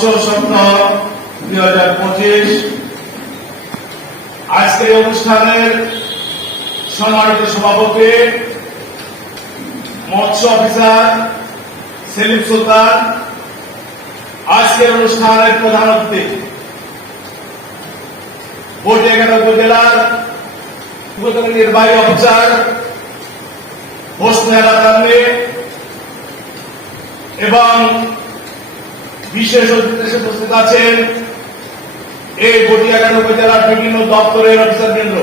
মৎস্য সপ্তাহ দুই হাজার পঁচিশ। আজকের অনুষ্ঠানের সম্মানিত সভাপতি মৎস্য অফিসার সেলিম সুলতান। আজকের অনুষ্ঠানের প্রধান অতিথি বটিয়াঘাটা উপজেলার নির্বাহী অফিসার হোসনে এবং বিশেষ অতিথি উপস্থিত আছেন এই গটিয়াঘাট উপজেলার বিভিন্ন দপ্তরের অফিসার কেন্দ্র।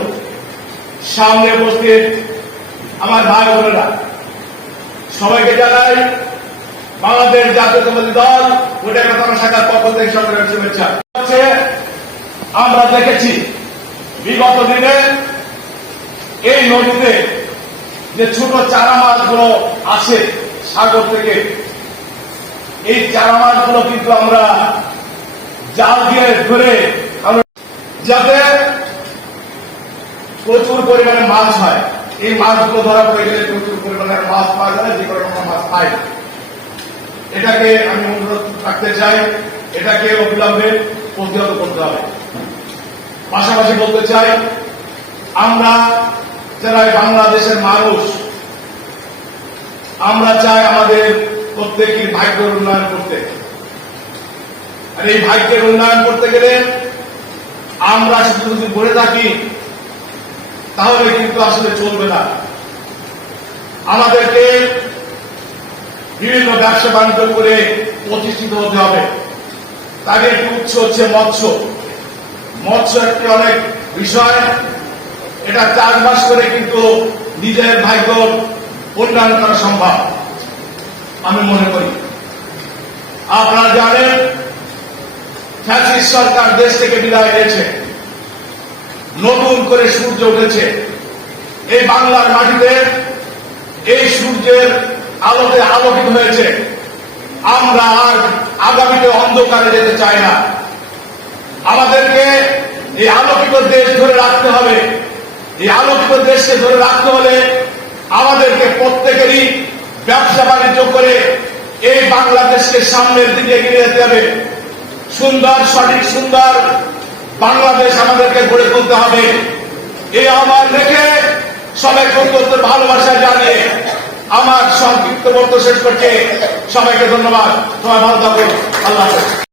সামনে উপস্থিত আমার ভাই বোনেরা। সবাইকে জানাই বাংলাদেশ জাতীয়তাবাদী দল গটিয়াঘাট থানা শাখার পক্ষ থেকে সরকারের শুভেচ্ছা। আমরা দেখেছি বিগত দিনে এই নদীতে যে ছোট চারা মাছগুলো আছে সাগর থেকে এই চারা মাছগুলো কিন্তু আমরা জাল দিয়ে ধরে যাতে প্রচুর পরিমাণে মাছ হয়। এই মাছগুলো ধরা পড়ে গেলে প্রচুর পরিমাণে মাছ পাওয়া যায়, যে কোনো মাছ পাই। এটাকে আমি অনুরোধ রাখতে চাই, এটাকে অবিলম্বে প্রতিহত করতে হবে। পাশাপাশি বলতে চাই, আমরা যারা বাংলাদেশের মানুষ, আমরা চাই আমাদের প্রত্যেকের ভাগ্যের উন্নয়ন করতে। আর এই ভাগ্যের উন্নয়ন করতে গেলে আমরা শুধু যদি বলে থাকি, তাহলে কিন্তু আসলে চলবে না। আমাদেরকে বিভিন্ন ব্যবসা বাণিজ্য করে প্রতিষ্ঠিত হতে হবে। তার একটি উৎস হচ্ছে মৎস্য। মৎস্য একটি অনেক বিষয়। এটা চাষবাস করে কিন্তু নিজের ভাগ্য উন্নয়ন করা সম্ভব। আমি মনে করি। আপনারা জানেন, ফ্যাসিস্ট সরকার দেশ থেকে বিদায় নিয়েছে। নতুন করে সূর্য উঠেছে। এই বাংলার মাটিতে এই সূর্যের আলোতে আলোকিত হয়েছে। আমরা আর আগামীতে অন্ধকারে যেতে চাই না। আমাদেরকে এই আলোকিত দেশ ধরে রাখতে হবে। এই আলোকিত দেশকে ধরে রাখতে হলে আমাদেরকে প্রত্যেকেরই ব্যবসা বাণিজ্য করে এই বাংলাদেশকে সামনের দিকে এগিয়ে যেতে হবে। সুন্দর, সঠিক, সুন্দর বাংলাদেশ আমাদেরকে গড়ে তুলতে হবে। এই আমার রেখে সবাই অত্যন্ত ভালোবাসা জানিয়ে আমার সংক্ষিপ্ত বক্তব্য শেষ করছে। সবাইকে ধন্যবাদ। সবাই ভালো থাকুন। আল্লাহ